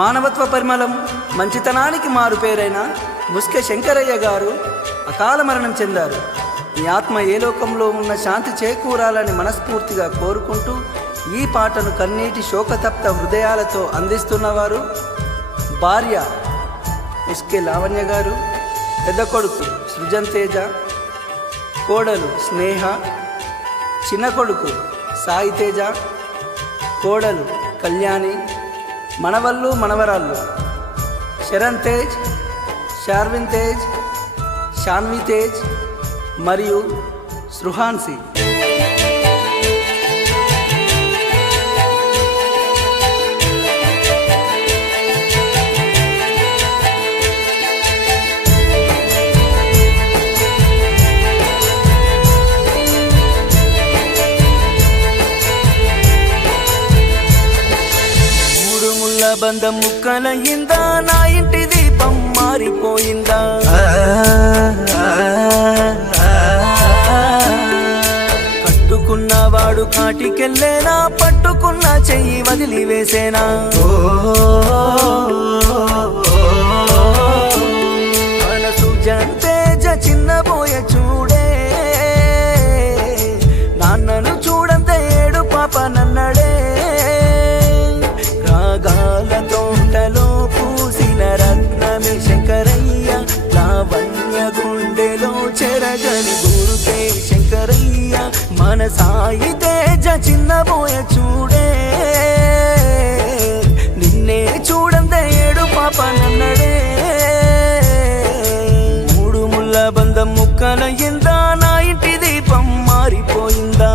మానవత్వ పరిమళం మంచితనానికి మారుపేరైన ముస్కె శంకరయ్య గారు అకాల మరణం చెందారు. ఈ ఆత్మ ఏ లోకంలో ఉన్న శాంతి చేకూరాలని మనస్ఫూర్తిగా కోరుకుంటూ ఈ పాటను కన్నీటి శోకతప్త హృదయాలతో అందిస్తున్నవారు భార్య ముస్కె లావణ్య గారు, పెద్ద కొడుకు సృజన్ తేజ, కోడలు స్నేహ, చిన్న కొడుకు సాయి తేజ, కోడలు కళ్యాణి, మనవళ్ళు మనవరాళ్ళు శరణ్ తేజ్, షార్విన్ తేజ్, షాన్వి తేజ్ మరియు సృహాన్సి. బంధం ముక్కలయ్యిందా, నా ఇంటి దీపం మారిపోయిందా, కట్టుకున్నవాడు కాటికెళ్ళేనా, పట్టుకున్న చెయ్యి వదిలివేసేనా, మనసు జంతేజ చిన్నబోయ చూడే, నాన్నను చూడంతే ఏడు పాప నన్నడే, తోటలో పూసిన రత్నమే శంకరయ్య, లావణ్య గుండెలో చెరగని గురుతే శంకరయ్య, మన సాయి తేజ చిన్నబోయ చూడే, నిన్నే చూడందే ఏడు పాప నన్నడే, మూడు ముళ్ళ బంధం ముక్కలయ్యిందా, నా ఇంటి దీపం మారిపోయిందా.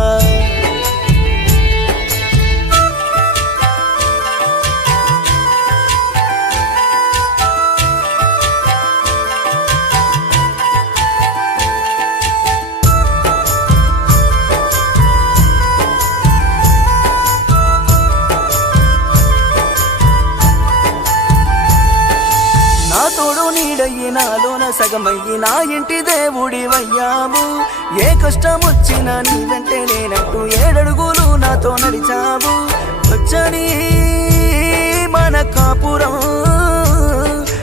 తోడు నీడయ్యి నాలోన సగమయ్యి నా ఇంటి దేవుడి వయ్యావు, ఏ కష్టం వచ్చినా నీ వెంటే నేనంటూ ఏడడుగులు నాతో నడిచావు, వచ్చని మన కాపురం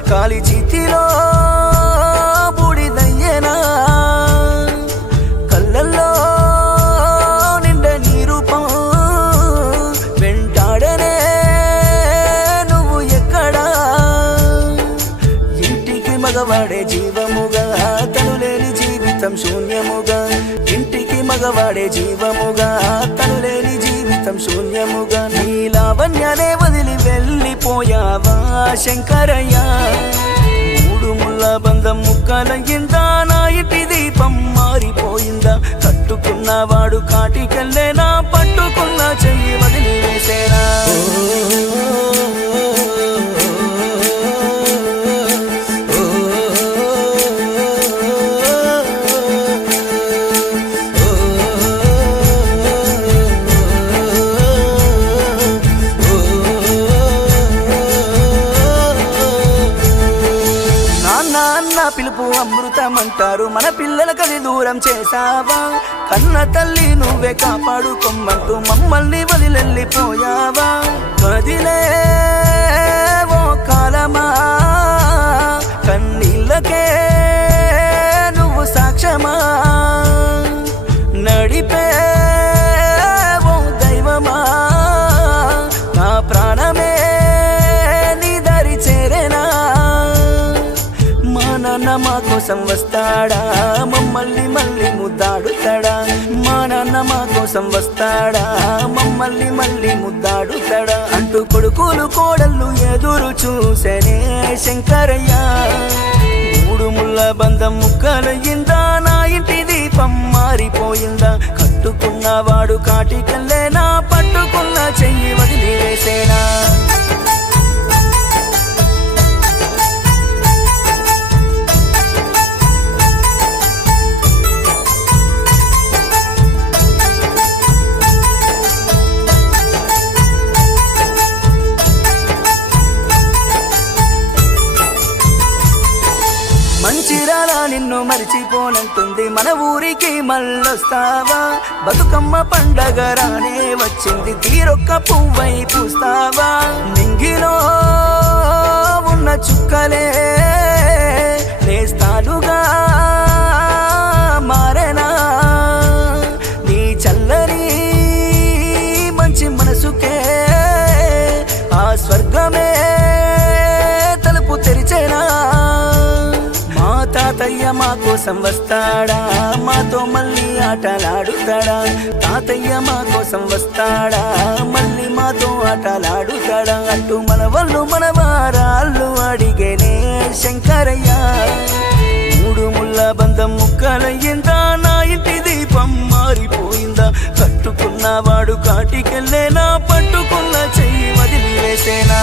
కాలి చితిలో బూడిదయ్యేనా, కళ్ళల్లో నిండ నీ రూపం వెంటాడనే నువ్వు ఎక్కడా, మగవాడే జీవముగా తను లేని జీవితం శూన్యముగా, ఇంటికి మగవాడే జీవముగా తను లేని జీవితం శూన్యముగా, నీ లావణ్యనే వదిలి వెళ్ళిపోయావా శంకరయ్య, మూడు ముళ్ళ బంధం ముక్కలయ్యిందా, నా ఇంటి దీపం మారిపోయిందా, కట్టుకున్నవాడు కాటికెళ్ళేనా, పట్టుకున్న చెయ్యి వదిలివేసేనా. పిలుపు అమృతమంటారు, మన పిల్లలకది దూరం చేసావా, కన్న తల్లి నువ్వే కాపాడుకోమంటూ మమ్మల్ని వదిలెళ్ళిపోయావా, కదిలే ఓ కాలమా కన్నీళ్ళకే నువ్వు సాక్ష్యమా, నడిపే ఓ దైవమా, నా ప్రాణమే నీ దరి చేరేనా, నాన్న మా కోసం వస్తాడా, మమ్మల్ని మళ్ళీ ముద్దాడుతాడా, మా నాన్న మా కోసం వస్తాడా, మమ్మల్ని మళ్ళీ ముద్దాడుతాడా అంటూ కొడుకులు కోడళ్ళు ఎదురు చూసేనే శంకరయ్య, మూడు ముళ్ళ బంధం ముక్కలయ్యిందా, నా ఇంటి దీపం మారిపోయిందా, కట్టుకున్నవాడు కాటికెళ్ళేనా, పట్టుకున్న చెయ్యి వదిలివేసేనా. మంచిరాల నిన్ను మరిచిపోనంటుంది, మన ఊరికి మళ్ళొస్తావా, బతుకమ్మ పండగ రానే వచ్చింది, తీరొక్క పువ్వై పూస్తావా, నింగిలో మా కోసం వస్తాడా మాతో మళ్ళీ ఆటలాడుతాడా తాతయ్య మా కోసం వస్తాడా మళ్ళీ మాతో ఆటలాడుతాడా అంటూ మన వాళ్ళు మన వారాళ్ళు అడిగేనే శంకరయ్య మూడు ముళ్ళ బంధం ముక్కలయ్యిందా నా ఇంటి దీపం మారిపోయిందా కట్టుకున్నవాడు కాటికెళ్ళేనా పట్టుకున్న చెయ్యి వదిలివేసేనా